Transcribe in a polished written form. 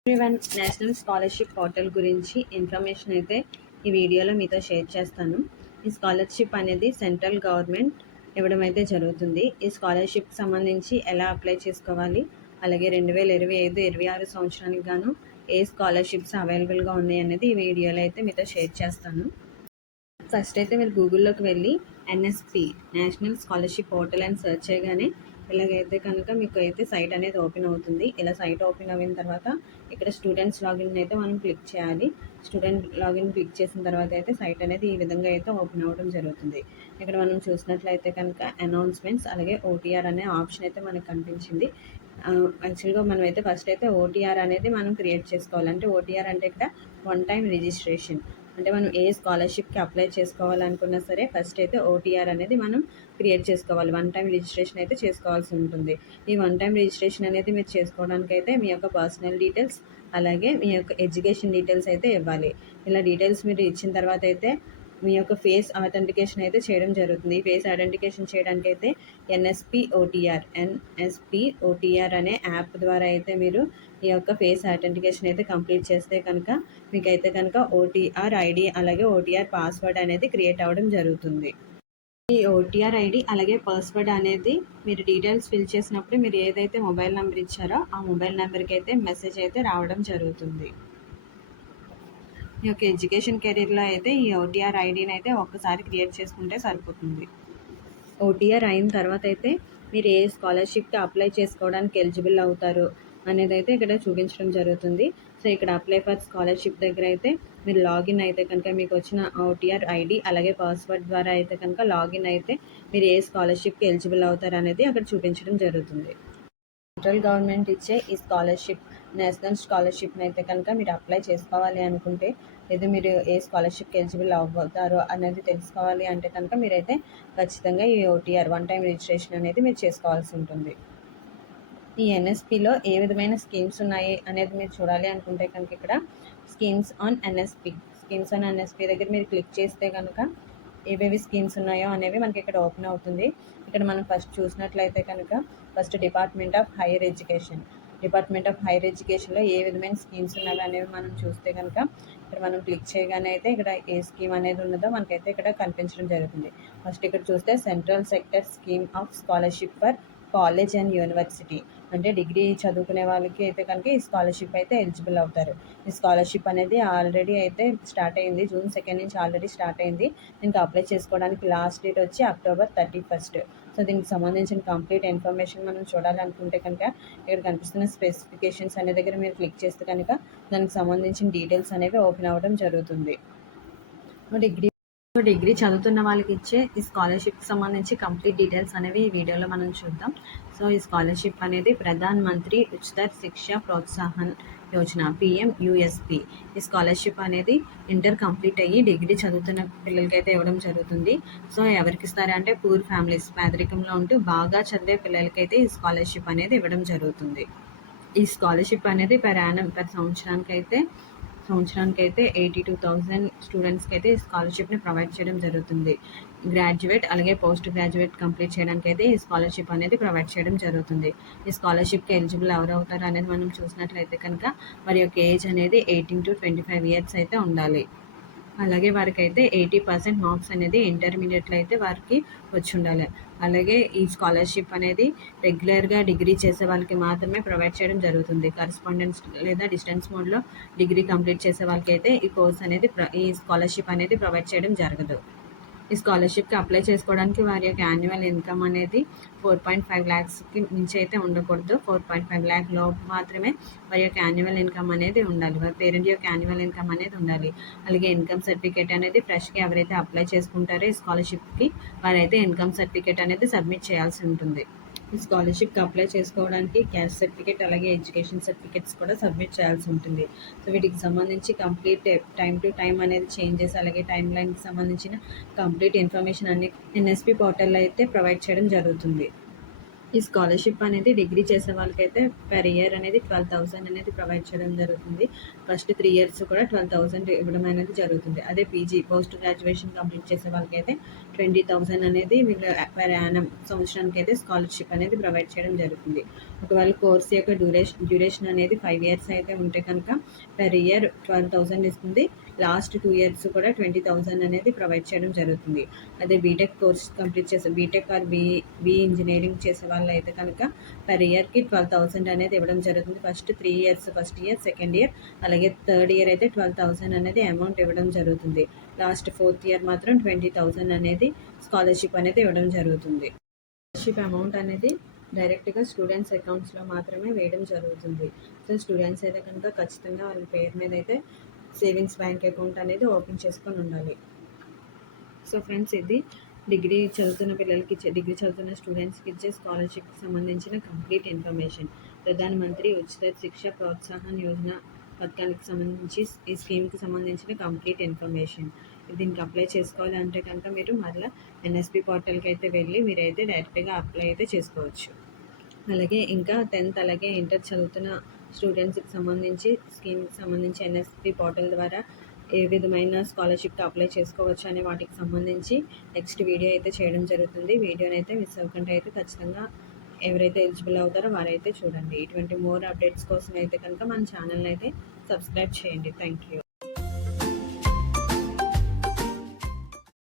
Everyone, national scholarship portal గురించి information అయితే ఈ వీడియోలో మీతో షేర్ చేస్తాను. ఈ స్కాలర్షిప్ అనేది సెంట్రల్ గవర్నమెంట్ ఇవ్వడం అయితే జరుగుతుంది. ఈ స్కాలర్షిప్కి సంబంధించి ఎలా అప్లై చేసుకోవాలి, అలాగే 2025-26 సంవత్సరానికి గాను ఏ స్కాలర్షిప్స్ అవైలబుల్గా ఉన్నాయి అనేది ఈ వీడియోలో అయితే మీతో షేర్ చేస్తాను. ఫస్ట్ అయితే మీరు గూగుల్లోకి వెళ్ళి ఎన్ఎస్పి నేషనల్ స్కాలర్షిప్ పోర్టల్ అని సెర్చ్ చేయగానే ఇలాగైతే కనుక మీకు అయితే సైట్ అనేది ఓపెన్ అవుతుంది. ఇలా సైట్ ఓపెన్ అయిన తర్వాత ఇక్కడ స్టూడెంట్స్ లాగిన్ అయితే మనం క్లిక్ చేయాలి. స్టూడెంట్ లాగిన్ క్లిక్ చేసిన తర్వాత అయితే సైట్ అనేది ఈ విధంగా అయితే ఓపెన్ అవ్వడం జరుగుతుంది. ఇక్కడ మనం చూసినట్లయితే కనుక అనౌన్స్మెంట్స్ అలాగే ఓటీఆర్ అనే ఆప్షన్ అయితే మనకు కనిపించింది. యాక్చువల్గా మనం అయితే ఫస్ట్ అయితే ఓటీఆర్ అనేది మనం క్రియేట్ చేసుకోవాలి. అంటే ఓటీఆర్ అంటే ఇక్కడ వన్ టైం రిజిస్ట్రేషన్. అంటే మనం ఏ స్కాలర్షిప్కి అప్లై చేసుకోవాలనుకున్నా సరే ఫస్ట్ అయితే ఓటీఆర్ అనేది మనం క్రియేట్ చేసుకోవాలి. వన్ టైం రిజిస్ట్రేషన్ అయితే చేసుకోవాల్సి ఉంటుంది. ఈ వన్ టైం రిజిస్ట్రేషన్ అనేది మీరు చేసుకోవడానికి అయితే మీ యొక్క పర్సనల్ డీటెయిల్స్ అలాగే మీ యొక్క ఎడ్యుకేషన్ డీటెయిల్స్ అయితే ఇవ్వాలి. ఇలా డీటెయిల్స్ మీరు ఇచ్చిన తర్వాత అయితే మీ యొక్క ఫేస్ అథెంటికేషన్ అయితే చేయడం జరుగుతుంది. ఈ ఫేస్ ఐడెంటిఫికేషన్ చేయడానికి అయితే ఎన్ఎస్పి ఓటీఆర్ అనే యాప్ ద్వారా అయితే మీరు ఈ యొక్క ఫేస్ ఐడెంటిఫికేషన్ అయితే కంప్లీట్ చేస్తే కనుక మీకైతే కనుక ఓటీఆర్ ఐడి అలాగే ఓటీఆర్ పాస్వర్డ్ అనేది క్రియేట్ అవ్వడం జరుగుతుంది. ఈ ఓటీఆర్ ఐడి అలాగే పాస్వర్డ్ అనేది మీరు డీటెయిల్స్ ఫిల్ చేసినప్పుడు మీరు ఏదైతే మొబైల్ నెంబర్ ఇచ్చారో ఆ మొబైల్ నెంబర్కి అయితే మెసేజ్ అయితే రావడం జరుగుతుంది. ఈ యొక్క ఎడ్యుకేషన్ కెరీర్లో అయితే ఈ ఓటీఆర్ ఐడిని అయితే ఒక్కసారి క్రియేట్ చేసుకుంటే సరిపోతుంది. ఓటీఆర్ అయిన తర్వాత అయితే మీరు ఏ స్కాలర్షిప్కి అప్లై చేసుకోవడానికి ఎలిజిబుల్ అవుతారు అనేది అయితే ఇక్కడ చూపించడం జరుగుతుంది. సో ఇక్కడ అప్లై ఫర్ స్కాలర్షిప్ దగ్గర అయితే మీరు లాగిన్ అయితే కనుక మీకు వచ్చిన ఓటీఆర్ ఐడి అలాగే పాస్వర్డ్ ద్వారా అయితే కనుక లాగిన్ అయితే మీరు ఏ స్కాలర్షిప్కి ఎలిజిబుల్ అవుతారు అనేది అక్కడ చూపించడం జరుగుతుంది. సెంట్రల్ గవర్నమెంట్ ఇచ్చే ఈ స్కాలర్షిప్ నేషనల్ స్కాలర్షిప్ని అయితే కనుక మీరు అప్లై చేసుకోవాలి అనుకుంటే లేదా మీరు ఏ స్కాలర్షిప్కి ఎలిజిబుల్ అవుతారో అనేది తెలుసుకోవాలి అంటే కనుక మీరైతే ఖచ్చితంగా ఈ ఓటీఆర్ వన్ టైం రిజిస్ట్రేషన్ అనేది మీరు చేసుకోవాల్సి ఉంటుంది. ఈ ఎన్ఎస్పిలో ఏ విధమైన స్కీమ్స్ ఉన్నాయి అనేది మీరు చూడాలి అనుకుంటే కనుక ఇక్కడ స్కీమ్స్ ఆన్ ఎన్ఎస్పి దగ్గర మీరు క్లిక్ చేస్తే కనుక ఏవేవి స్కీమ్స్ ఉన్నాయో అనేవి మనకి ఇక్కడ ఓపెన్ అవుతుంది. ఇక్కడ మనం ఫస్ట్ చూసినట్లయితే కనుక ఫస్ట్ డిపార్ట్మెంట్ ఆఫ్ హైయర్ ఎడ్యుకేషన్లో ఏ విధమైన స్కీమ్స్ ఉన్నాయో అనేవి మనం చూస్తే కనుక ఇక్కడ మనం క్లిక్ చేయగానే అయితే ఇక్కడ ఏ స్కీమ్ అనేది ఉన్నదో మనకైతే ఇక్కడ కనిపించడం జరుగుతుంది. ఫస్ట్ ఇక్కడ చూస్తే central sector scheme of scholarship for college and university, అంటే డిగ్రీ చదువుకునే వాళ్ళకి అయితే కనుక ఈ స్కాలర్షిప్ అయితే ఎలిజిబుల్ అవుతారు. ఈ స్కాలర్షిప్ అనేది ఆల్రెడీ అయితే స్టార్ట్ అయింది. June 2 నుంచి ఆల్రెడీ స్టార్ట్ అయింది. దీనికి అప్లై చేసుకోవడానికి లాస్ట్ డేట్ వచ్చి October 31. సో దీనికి సంబంధించిన కంప్లీట్ ఇన్ఫర్మేషన్ మనం చూడాలనుకుంటే కనుక ఇక్కడ కనిపిస్తున్న స్పెసిఫికేషన్స్ అనే దగ్గర మీరు క్లిక్ చేస్తే కనుక దానికి సంబంధించిన డీటెయిల్స్ అనేవి ఓపెన్ అవ్వడం జరుగుతుంది. డిగ్రీ చదువుతున్న వాళ్ళకి ఇచ్చే ఈ స్కాలర్షిప్కి సంబంధించి కంప్లీట్ డీటెయిల్స్ అనేవి ఈ వీడియోలో మనం చూద్దాం. సో ఈ స్కాలర్షిప్ అనేది ప్రధాన్ మంత్రి ఉచితర్ శిక్ష ప్రోత్సాహన్ యోజన PMUSP. ఈ స్కాలర్షిప్ అనేది ఇంటర్ కంప్లీట్ అయ్యి డిగ్రీ చదువుతున్న పిల్లలకి అయితే ఇవ్వడం జరుగుతుంది. సో ఎవరికి ఇస్తారు అంటే పూర్ ఫ్యామిలీస్, పేదరికంలో ఉంటూ బాగా చదివే పిల్లలకైతే ఈ స్కాలర్షిప్ అనేది ఇవ్వడం జరుగుతుంది. ఈ స్కాలర్షిప్ అనేది పర్ సంవత్సరానికి అయితే 82,000 స్టూడెంట్స్కి అయితే ఈ స్కాలర్షిప్ని ప్రొవైడ్ చేయడం జరుగుతుంది. గ్రాడ్యుయేట్ అలాగే పోస్ట్ గ్రాడ్యుయేట్ కంప్లీట్ చేయడానికి అయితే ఈ స్కాలర్షిప్ అనేది ప్రొవైడ్ చేయడం జరుగుతుంది. ఈ స్కాలర్షిప్కి ఎలిజిబుల్ ఎవరు అవుతారు అనేది మనం చూసినట్లయితే కనుక వారి యొక్క ఏజ్ అనేది 18 to 25 years అయితే ఉండాలి. అలాగే వారికి అయితే 80% మార్క్స్ అనేది ఇంటర్మీడియట్లో అయితే వారికి వచ్చి ఉండాలి. అలాగే ఈ స్కాలర్షిప్ అనేది రెగ్యులర్గా డిగ్రీ చేసే వాళ్ళకి మాత్రమే ప్రొవైడ్ చేయడం జరుగుతుంది. కరస్పాండెన్స్ లేదా డిస్టెన్స్ మోడ్లో డిగ్రీ కంప్లీట్ చేసే వాళ్ళకి అయితే ఈ స్కాలర్షిప్ అనేది ప్రొవైడ్ చేయడం జరగదు. ఈ స్కాలర్షిప్కి అప్లై చేసుకోవడానికి వారి యొక్క యాన్యువల్ ఇన్కమ్ అనేది 4.5 lakhsకి మించి అయితే ఉండకూడదు. 4.5 lakh లోపు మాత్రమే వారి యొక్క యాన్యువల్ ఇన్కమ్ అనేది ఉండాలి. వారి పేరెంట్ యొక్క యాన్యువల్ ఇన్కమ్ అనేది ఉండాలి. అలాగే ఇన్కమ్ సర్టిఫికేట్ అనేది ఫ్రెష్గా ఎవరైతే అప్లై చేసుకుంటారో ఈ స్కాలర్షిప్కి వారైతే ఇన్కమ్ సర్టిఫికేట్ అనేది సబ్మిట్ చేయాల్సి ఉంటుంది. ఈ స్కాలర్షిప్కి అప్లై చేసుకోవడానికి క్యాస్ట్ సర్టిఫికేట్ అలాగే ఎడ్యుకేషన్ సర్టిఫికేట్స్ కూడా సబ్మిట్ చేయాల్సి ఉంటుంది. సో వీటికి సంబంధించి కంప్లీట్ టైం టు టైం అనేది చేంజెస్ అలాగే టైం లైన్కి సంబంధించిన కంప్లీట్ ఇన్ఫర్మేషన్ అన్ని ఎన్ఎస్పి పోర్టల్లో అయితే ప్రొవైడ్ చేయడం జరుగుతుంది. ఈ స్కాలర్షిప్ అనేది డిగ్రీ చేసే వాళ్ళకైతే పర్ ఇయర్ అనేది 12,000 అనేది ప్రొవైడ్ చేయడం జరుగుతుంది. ఫస్ట్ 3 years కూడా 12,000 ఇవ్వడం అనేది జరుగుతుంది. అదే పీజీ పోస్ట్ గ్రాడ్యుయేషన్ కంప్లీట్ చేసే వాళ్ళకైతే 20,000 అనేది వీళ్ళు పర్ యానం సంవత్సరానికి అయితే స్కాలర్షిప్ అనేది ప్రొవైడ్ చేయడం జరుగుతుంది. ఒకవేళ కోర్స్ యొక్క డ్యూరేషన్ అనేది 5 ఇయర్స్ అయితే ఉంటే కనుక పర్ ఇయర్ 12,000 ఇస్తుంది. లాస్ట్ 2 ఇయర్స్ కూడా 20,000 అనేది ప్రొవైడ్ చేయడం జరుగుతుంది. అదే బీటెక్ కోర్స్ కంప్లీట్ చేసే బీటెక్ ఆర్ బీ ఇంజనీరింగ్ చేసే వాళ్ళు అయితే కనుక పర్ ఇయర్కి 12,000 అనేది ఇవ్వడం జరుగుతుంది. First 3 years first year, second year అలాగే థర్డ్ ఇయర్ అయితే 12,000 అనేది అమౌంట్ ఇవ్వడం జరుగుతుంది. లాస్ట్ 4th ఇయర్ మాత్రం 20,000 అనేది స్కాలర్షిప్ అనేది ఇవ్వడం జరుగుతుంది. స్కాలర్షిప్ అమౌంట్ అనేది డైరెక్ట్గా స్టూడెంట్స్ అకౌంట్స్లో మాత్రమే వేయడం జరుగుతుంది. సో స్టూడెంట్స్ అయితే కనుక ఖచ్చితంగా వాళ్ళ పేరు మీద అయితే సేవింగ్స్ బ్యాంక్ అకౌంట్ అనేది ఓపెన్ చేసుకొని ఉండాలి. సో ఫ్రెండ్స్, ఇది డిగ్రీ చదువుతున్న పిల్లలకి డిగ్రీ చదువుతున్న స్టూడెంట్స్కి ఇచ్చే స్కాలర్షిప్కి సంబంధించిన కంప్లీట్ ఇన్ఫర్మేషన్. ప్రధానమంత్రి ఉచిత శిక్ష ప్రోత్సాహన్ యోజన పథకానికి సంబంధించి ఈ స్కీమ్కి సంబంధించిన కంప్లీట్ ఇన్ఫర్మేషన్. దీనికి అప్లై చేసుకోవాలి అంటే కనుక మీరు మరలా ఎన్ఎస్పి పోర్టల్కి అయితే వెళ్ళి మీరైతే డైరెక్ట్గా అప్లై అయితే చేసుకోవచ్చు. అలాగే ఇంకా 10th అలాగే ఇంటర్ చదువుతున్న స్టూడెంట్స్కి సంబంధించి స్కీమ్కి సంబంధించి ఎన్ఎస్పి పోర్టల్ ద్వారా ఏ విధమైన స్కాలర్షిప్కి అప్లై చేసుకోవచ్చు అనే వాటికి సంబంధించి నెక్స్ట్ వీడియో అయితే చేయడం జరుగుతుంది. వీడియోని అయితే మిస్ అవ్వకుండా అయితే ఖచ్చితంగా ఎవరైతే ఎలిజిబుల్ అవుతారో వారైతే చూడండి. ఇటువంటి మోర్ అప్డేట్స్ కోసం అయితే కనుక మన ఛానల్ని అయితే సబ్స్క్రైబ్ చేయండి. Thank you.